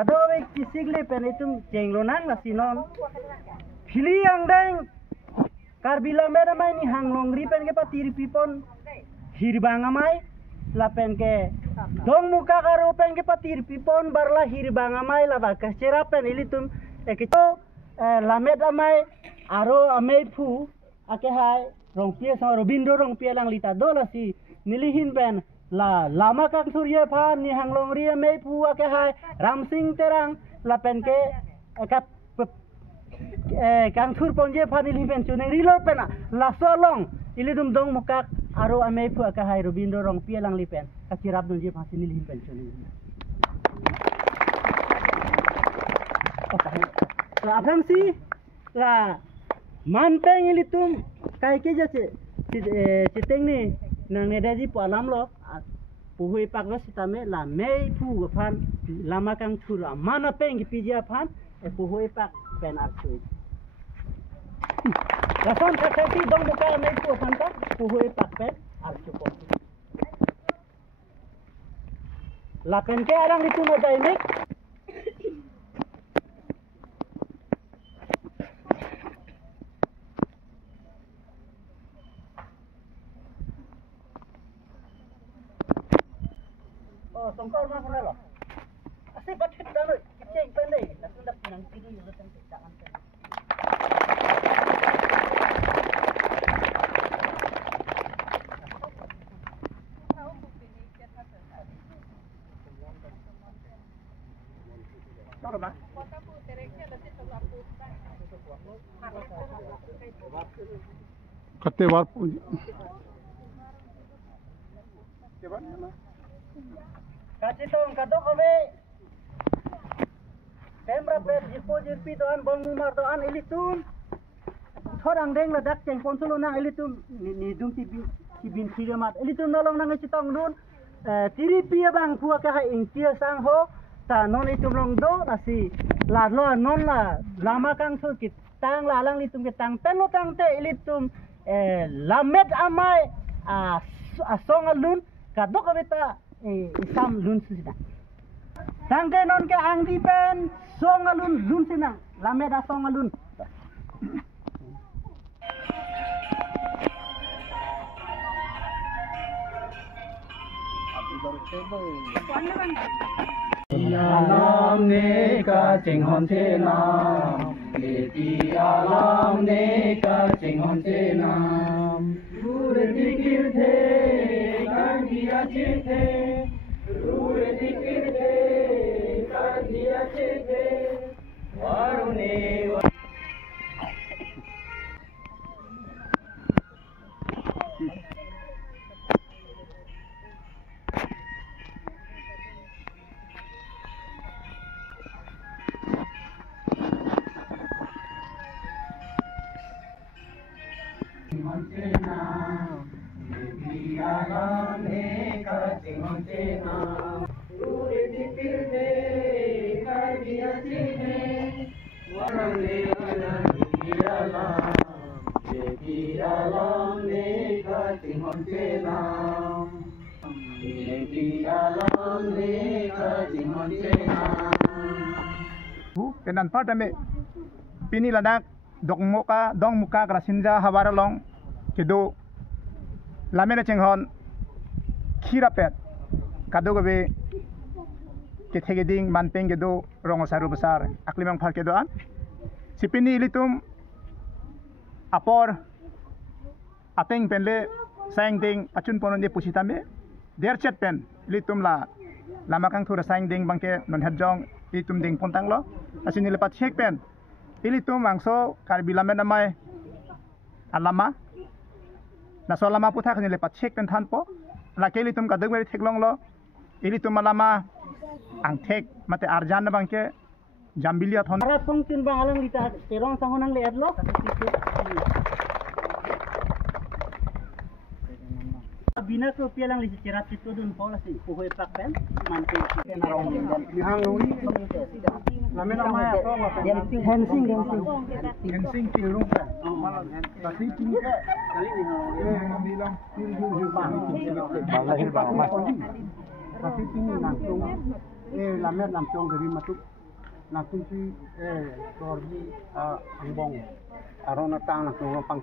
kado we kisigle pen itum jenglonang la sinon phili ang deng karbila mera mai ni hanglongri pen ke patir pipon hirbanga mai la pen ke dong muka karo pen ke patir pipon barla hirbanga mai la ba kasera pen ilitum ekito lamet amai aro amei pu ake hai rongpia sa robindo rongpia lang lita dola si nilihin pen la lama kang surya pha ni hanglong ria mei pu ake hai ramsing terang la pen ke kap kang thur ponje pha nilihin pen chuneng rilo pena la solong ilidum dong mukak aro amei pu ake hai robindo rongpia lang lipen kakirap dun je pha nilihin pen chuneng la abang si la manteng ilitum kai ke jase citeng ni nang nedaji palam lo puhui paklo sitame la mei pu phan lama kang thura mana peng pijia phan puhui pak pen artui la son kakati dong buka mei pu phan ka puhui pak pen archu ko la pen ke arang itu mo dai mek songkor mana pun lo. Asyik baca dah lo. Cek pendek. Langsung dah pinang kiri juga cantik jangan pen. Tahu tak? Kate war. Kasih tong kadok kami. Temra pet jipo jirpi doan bong umar doan ilitum. Thorang deng la dak ceng ponsolo nang ilitum ni dung ti bin mat ilitum nolong nang citong dun. Tiri pia bang puak ka ing tia sang ho ta non itum long do nasi la lo non la lama kang sul kit tang la lang litum ke tang telo tang te ilitum lamet amai asong alun kadok kami ta isam lun susida. Tangke non ke angdi pen song alun lun sinang lameda song alun. Alam ne ka ching hon the nam, ti alam ne ka ching hon the nam. Pure dikir the kan dia che pure dikir the kan dia che warune alam ne ka ching hon the nam, pure dikir the kan dia che warune alam ne ka ching hon the nam, alam ne ka ching hon the nam. Kenan partame pini ladak dong muka krasinja hawaralong kedo lamena chenghon khirapet kado gabe kethegeding manpeng gedo rongosaru besar aklimang phar kedoan sipini ilitum apor ateng penle sayang ding achun ponon de pusitame der chat pen ilitum la lamakang thura sayang ding bangke non hadjong ilitum ding pontang lo asini lepat check pen ilitum mangso karbilame namai alama na so lama puthak ni lepat check pen than po la keli tum ka degwe theklong lo ili tum lama ang thek mate arjan na bangke jambilia thon Ara pong tin bang alang lita terong sangonang le adlo. Bina ko pia lang li cerat itu dun pola si puhoy pak pen mante ken arong ni hang ngi lame na ma to hensing hensing tilung ka tapi ting ke kali ni bilang til ju bang bang lahir bang mas tapi ting nang lamet lam chong gari matuk langsung si sorgi angbong arona tang langsung pang